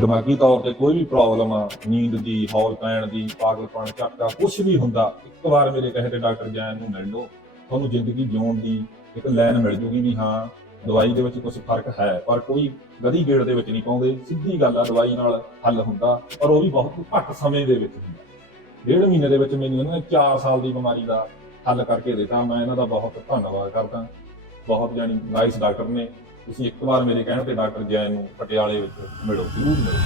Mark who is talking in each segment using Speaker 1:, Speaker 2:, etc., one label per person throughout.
Speaker 1: ਦਿਮਾਗੀ ਤੌਰ ਤੇ ਕੋਈ ਵੀ ਪ੍ਰੋਬਲਮ ਆ, ਨੀਂਦ ਦੀ ਹੌਲ ਪੈਣ ਦੀ, ਪਾਗਲਪਣ, ਝਟਕਾ ਕੁਝ ਵੀ ਹੁੰਦਾ, ਇੱਕ ਵਾਰ ਮੇਰੇ ਕਹੇ ਤੇ ਡਾਕਟਰ ਜੈਨ ਨੂੰ ਮਿਲ ਲਓ ਤੁਹਾਨੂੰ ਜ਼ਿੰਦਗੀ ਜਿਉਣ ਦੀ ਇੱਕ ਲਾਈਨ ਮਿਲ ਜੂਗੀ ਵੀ ਹਾਂ, ਦਵਾਈ ਦੇ ਵਿੱਚ ਕੁਝ ਫ਼ਰਕ ਹੈ, ਪਰ ਕੋਈ ਗਦੀ ਗੇੜ ਦੇ ਵਿੱਚ ਨਹੀਂ ਪਾਉਂਦੇ, ਸਿੱਧੀ ਗੱਲ ਆ, ਦਵਾਈ ਨਾਲ ਹੱਲ ਹੁੰਦਾ ਔਰ ਉਹ ਵੀ ਬਹੁਤ ਘੱਟ ਸਮੇਂ ਦੇ ਵਿੱਚ ਹੁੰਦਾ। ਡੇਢ ਮਹੀਨੇ ਦੇ ਵਿੱਚ ਮੈਨੂੰ ਇਹਨਾਂ ਨੇ 4 ਸਾਲ ਦੀ ਬਿਮਾਰੀ ਦਾ ਹੱਲ ਕਰਕੇ ਦਿੱਤਾ, ਮੈਂ ਇਹਨਾਂ ਦਾ ਬਹੁਤ ਧੰਨਵਾਦ ਕਰਦਾ। ਬਹੁਤ ਜਾਨੀ ਨਾਈਸ ਡਾਕਟਰ ਨੇ ਤੁਸੀਂ ਇੱਕ ਵਾਰ ਮੇਰੇ ਕਹਿਣ ਤੇ ਡਾਕਟਰ ਜੈਨ ਨੂੰ ਪਟਿਆਲੇ ਵਿੱਚ ਮਿਲੋ, ਜ਼ਰੂਰ ਮਿਲੋ।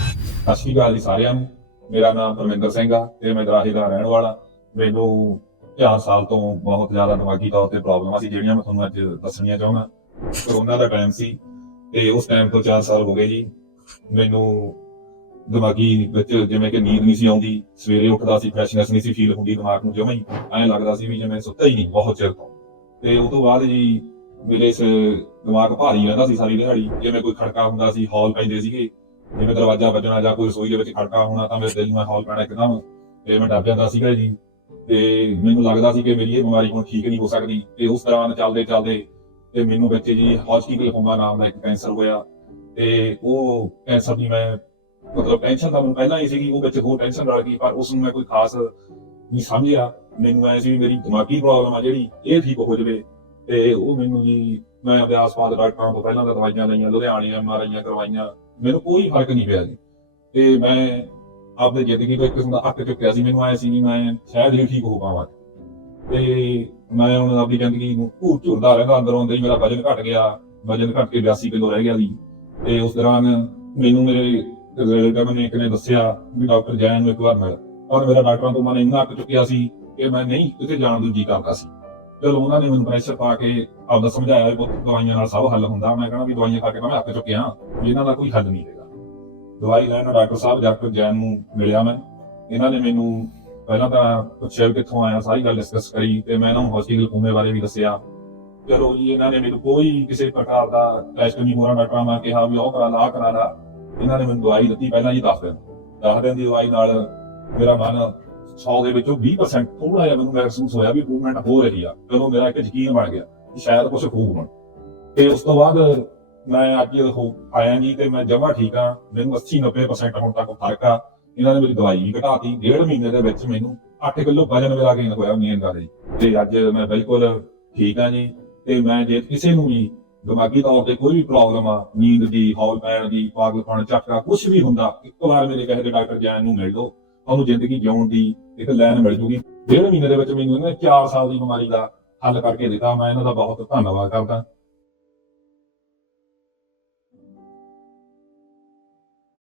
Speaker 1: ਸਤਿ ਸ਼੍ਰੀ ਅਕਾਲ ਜੀ ਸਾਰਿਆਂ ਨੂੰ। ਮੇਰਾ ਨਾਮ ਪਰਮਿੰਦਰ ਸਿੰਘ ਆ ਤੇ ਮੈਂ ਦਰਾਹੇ ਦਾ ਰਹਿਣ ਵਾਲਾ। ਮੈਨੂੰ 4 ਸਾਲ ਤੋਂ ਬਹੁਤ ਜ਼ਿਆਦਾ ਦਿਮਾਗੀ ਤੌਰ ਤੇ ਪ੍ਰੋਬਲਮਾਂ ਸੀ, ਜਿਹੜੀਆਂ ਮੈਂ ਤੁਹਾਨੂੰ ਅੱਜ ਦੱਸਣੀਆਂ ਚਾਹੁੰਦਾ। ਕਰੋਨਾ ਦਾ ਟਾਈਮ ਸੀ ਤੇ ਉਸ ਟਾਈਮ ਤੋਂ 4 ਸਾਲ ਹੋ ਗਏ ਜੀ। ਮੈਨੂੰ ਦਿਮਾਗੀ ਵਿੱਚ ਜਿਵੇਂ ਕਿ ਨੀਂਦ ਨਹੀਂ ਸੀ ਆਉਂਦੀ, ਸਵੇਰੇ ਉੱਠਦਾ ਸੀ ਫਰੈਸ਼ਨੈਸ ਨਹੀਂ ਸੀ ਫੀਲ ਹੁੰਦੀ ਦਿਮਾਗ ਨੂੰ ਜਿਵੇਂ ਐਂ ਲੱਗਦਾ ਸੀ ਵੀ ਜਿਵੇਂ ਸੁੱਤਾ ਹੀ ਨਹੀਂ, ਬਹੁਤ ਚਿਰ ਤੋਂ। ਤੇ ਉਸ ਤੋਂ ਬਾਅਦ ਜੀ ਮੇਰੇ ਇਸ ਦਿਮਾਗ ਭਾਰੀ ਰਹਿੰਦਾ ਸੀ ਸਾਰੀ ਦਿਹਾੜੀ। ਜਿਵੇਂ ਕੋਈ ਖੜਕਾ ਹੁੰਦਾ ਸੀ, ਹੌਲ ਪੈਂਦੇ ਸੀਗੇ। ਜਿਵੇਂ ਦਰਵਾਜ਼ਾ ਵੱਜਣਾ ਜਾਂ ਕੋਈ ਰਸੋਈ ਦੇ ਵਿੱਚ ਖੜਕਾ ਹੋਣਾ, ਤਾਂ ਮੇਰੇ ਦਿਲ ਨੂੰ ਹੌਲ ਪੈਣਾ ਇੱਕਦਮ। ਤੇ ਮੈਂ ਡਰ ਜਾਂਦਾ ਸੀਗਾ ਜੀ। ਤੇ ਮੈਨੂੰ ਲੱਗਦਾ ਸੀ ਕਿ ਮੇਰੀ ਇਹ ਬਿਮਾਰੀ ਹੁਣ ਠੀਕ ਨਹੀਂ ਹੋ ਸਕਦੀ। ਤੇ ਉਸ ਦੌਰਾਨ ਚੱਲਦੇ ਚੱਲਦੇ ਤੇ ਮੈਨੂੰ ਵਿੱਚ ਜੀ ਹੌਜਕੀ ਲਿਖੋਮਾ ਨਾਮ ਦਾ ਇੱਕ ਕੈਂਸਰ ਹੋਇਆ। ਤੇ ਉਹ ਕੈਂਸਰ ਦੀ ਮੈਂ ਮਤਲਬ ਟੈਨਸ਼ਨ ਤਾਂ ਮੈਨੂੰ ਪਹਿਲਾਂ ਹੀ ਸੀਗੀ, ਉਹ ਵਿੱਚ ਹੋਰ ਟੈਨਸ਼ਨ ਰਲ ਗਈ, ਪਰ ਉਸ ਨੂੰ ਮੈਂ ਕੋਈ ਖਾਸ ਨਹੀਂ ਸਮਝਿਆ। ਮੈਨੂੰ ਐ ਸੀ ਵੀ ਮੇਰੀ ਦਿਮਾਗੀ ਪ੍ਰੋਬਲਮ ਆ ਜਿਹੜੀ, ਇਹ ਠੀਕ ਹੋ ਜਾਵੇ। ਤੇ ਉਹ ਮੈਨੂੰ ਜੀ, ਮੈਂ ਆਪਣੇ ਆਸ-ਪਾਸ ਡਾਕਟਰਾਂ ਤੋਂ ਪਹਿਲਾਂ ਤਾਂ ਦਵਾਈਆਂ ਲਈਆਂ ਲੁਧਿਆਣੇ ਐਮਆਰਆਈਆਂ ਕਰਵਾਈਆਂ, ਮੈਨੂੰ ਕੋਈ ਫ਼ਰਕ ਨਹੀਂ ਪਿਆ ਜੀ। ਤੇ ਮੈਂ ਆਪਣੀ ਜ਼ਿੰਦਗੀ ਤੋਂ ਇੱਕ ਕਿਸਮ ਦਾ ਅੱਕ ਚੁੱਕਿਆ ਸੀ, ਮੈਨੂੰ ਐ ਸੀ ਵੀ ਮੈਂ ਸ਼ਾਇਦ ਹੀ ਠੀਕ ਹੋ ਪਾਵਾਂ। ਤੇ ਮੈਂ ਹੁਣ ਆਪਣੀ ਜ਼ਿੰਦਗੀ ਨੂੰ ਘੂਰ ਝੁਰਦਾ ਰਹਿੰਦਾ, ਅੰਦਰੋਂ ਅੰਦਰ ਹੀ ਮੇਰਾ ਵਜਨ ਘਟ ਗਿਆ, ਵਜਨ ਘਟ ਕੇ 82 ਕਿਲੋ ਰਹਿ ਗਿਆ ਸੀ ਤੇ ਉਸ ਦੌਰਾਨ ਮੈਨੂੰ ਮੇਰੇ ਰਿਲੇਟਿਵ ਨੇ, ਇੱਕ ਨੇ ਦੱਸਿਆ ਵੀ ਡਾਕਟਰ ਜੈਨ ਨੂੰ ਇੱਕ ਵਾਰ ਮਿਲ। ਔਰ ਮੇਰਾ ਡਾਕਟਰਾਂ ਤੋਂ ਮਨ ਇੰਨਾ ਅੱਕ ਚੁੱਕਿਆ ਸੀ ਕਿ ਮੈਂ ਨਹੀਂ, ਕਿਤੇ ਜਾਣ ਨੂੰ ਜੀ ਕਰਦਾ ਸੀ। ਚਲੋ ਉਹਨਾਂ ਨੇ ਮੈਨੂੰ ਪ੍ਰੈਸ਼ਰ ਪਾ ਕੇ ਆਪਦਾ ਸਮਝਾਇਆ ਵੀ ਪੁੱਤ ਦਵਾਈਆਂ ਨਾਲ ਸਭ ਹੱਲ ਹੁੰਦਾ। ਮੈਂ ਕਹਿੰਦਾ ਵੀ ਦਵਾਈਆਂ ਖਾ ਤਾਂ ਮੈਂ ਅੱਕ ਚੁੱਕਿਆ। ਵੀ ਇਹਨਾਂ ਦਾ ਕੋਈ ਹੱਲ ਨਹੀਂ ਹੈਗਾ। ਦਵਾਈ ਲੈਣ ਡਾਕਟਰ ਸਾਹਿਬ, ਡਾਕਟਰ ਜੈਨ ਨੂੰ ਮਿਲਿਆ ਮੈਂ। ਇਹਨਾਂ ਨੇ ਮੈਨੂੰ ਪਹਿਲਾਂ ਤਾਂ ਪੁੱਛਿਆ ਵੀ ਕਿੱਥੋਂ ਆਇਆ, ਸਾਰੀ ਗੱਲ ਡਿਸਕਸ ਕਰੀ ਤੇ ਮੈਂ ਇਹਨਾਂ ਨੂੰ ਹਸਪੀਟਲ ਘੁੰਮੇ ਬਾਰੇ ਵੀ ਦੱਸਿਆ। ਚਲੋ ਜੀ, ਇਹਨਾਂ ਨੇ ਮੈਨੂੰ ਕੋਈ ਕਿਸੇ ਪ੍ਰਕਾਰ ਦਾ ਟੈਸਟ ਨਹੀਂ ਹੋਣਾ ਡਾਕਟਰਾਂ ਨਾਲ ਕਿਹਾ ਵੀ ਉਹ ਕਰਾ ਲਾ, ਆਹ ਕਰਾ ਲਾ। ਇਹਨਾਂ ਨੇ ਮੈਨੂੰ ਦਵਾਈ ਦਿੱਤੀ, ਪਹਿਲਾਂ ਜੀ ਦੱਸ ਦਿਨ। ਦਸ ਦਿਨ ਦੀ ਦਵਾਈ ਨਾਲ ਮੇਰਾ ਮਨ 100 ਦੇ ਵਿੱਚੋਂ 20% ਥੋੜਾ ਜਿਹਾ ਮੈਨੂੰ ਮਹਿਸੂਸ ਹੋਇਆ ਵੀ ਇੰਪਰੂਵਮੈਂਟ ਹੋ ਰਹੀ ਆ ਚਲੋ ਮੇਰਾ ਇੱਕ ਯਕੀਨ ਬਣ ਗਿਆ ਕਿ ਸ਼ਾਇਦ ਕੁਝ ਹੋਊ ਹੁਣ। ਤੇ ਉਸ ਤੋਂ ਬਾਅਦ ਮੈਂ ਅੱਜ ਹੋ ਆਇਆ ਜੀ ਤੇ ਮੈਂ ਜਮਾ ਠੀਕ ਆ ਮੈਨੂੰ 80 90% ਹੁਣ ਤੱਕ ਫ਼ਰਕ ਆ। ਇਹਨਾਂ ਨੇ ਮੇਰੀ ਦਵਾਈ ਵੀ ਘਟਾਤੀ, ਡੇਢ ਮਹੀਨੇ ਦੇ ਵਿੱਚ ਮੈਨੂੰ 8 ਕਿਲੋ ਵਜਨ ਮੇਰਾ ਗੇਨ ਹੋਇਆ ਨੀਂਦ ਦਾ ਜੀ। ਤੇ ਅੱਜ ਮੈਂ ਬਿਲਕੁਲ ਠੀਕ ਆ ਜੀ। ਤੇ ਮੈਂ ਜੇ ਕਿਸੇ ਨੂੰ ਵੀ ਦਿਮਾਗੀ ਤੌਰ ਤੇ ਕੋਈ ਵੀ ਪ੍ਰੋਬਲਮ ਆ, ਨੀਂਦ ਦੀ ਹੌਲ ਪੈਣ ਦੀ, ਪਾਗਲਪਣ, ਝਟਕਾ ਕੁਝ ਵੀ ਹੁੰਦਾ, ਇੱਕ ਵਾਰ ਮੇਰੇ ਕਹੇ ਦੇ ਡਾਕਟਰ ਜੈਨ ਨੂੰ ਮਿਲ ਲਓ। ਤੁਹਾਨੂੰ ਜ਼ਿੰਦਗੀ ਜਿਉਣ ਦੀ ਇੱਕ ਲਾਈਨ ਮਿਲ ਜੂਗੀ। ਡੇਢ ਮਹੀਨੇ ਦੇ ਵਿੱਚ ਮੈਨੂੰ ਇਹਨਾਂ ਨੇ 4 ਸਾਲ ਦੀ ਬਿਮਾਰੀ ਦਾ ਹੱਲ ਕਰਕੇ ਦਿੱਤਾ। ਮੈਂ ਇਹਨਾਂ ਦਾ ਬਹੁਤ ਧੰਨਵਾਦ ਕਰਦਾ।